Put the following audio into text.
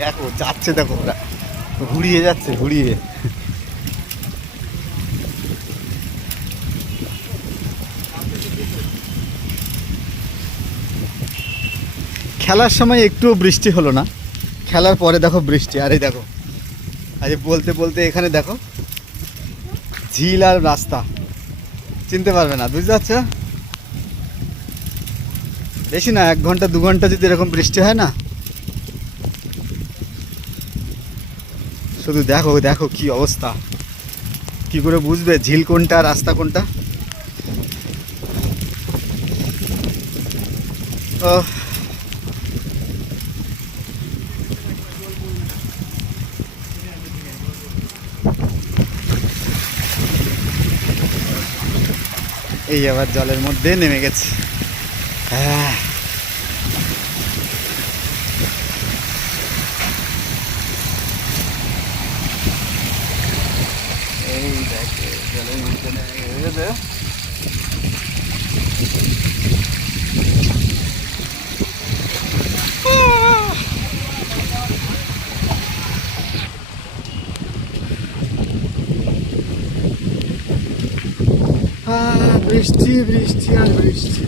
দেখো যাচ্ছে, দেখো ওরা ঘুরিয়ে যাচ্ছে, ঘুরিয়ে। খেলার সময় একটুও বৃষ্টি হলো না, খেলার পরে দেখো বৃষ্টি। আরে দেখো, আরে বলতে বলতে এখানে দেখো ঝিল আর রাস্তা চিনতে পারবে না, বুঝতে পারছো? বেশি না, 1 ঘন্টা 2 ঘন্টা যদি এরকম বৃষ্টি হয় না, শুধু দেখো দেখো কি অবস্থা। কি করে বুঝবে ঝিল কোনটা রাস্তা কোনটা? ও এই আবার জলের মধ্যে নেমে গেছে। হ্যাঁ, এই দেখে জলের মধ্যে নেমে গেছে। বৃষ্টি বৃষ্টি আর বৃষ্টি।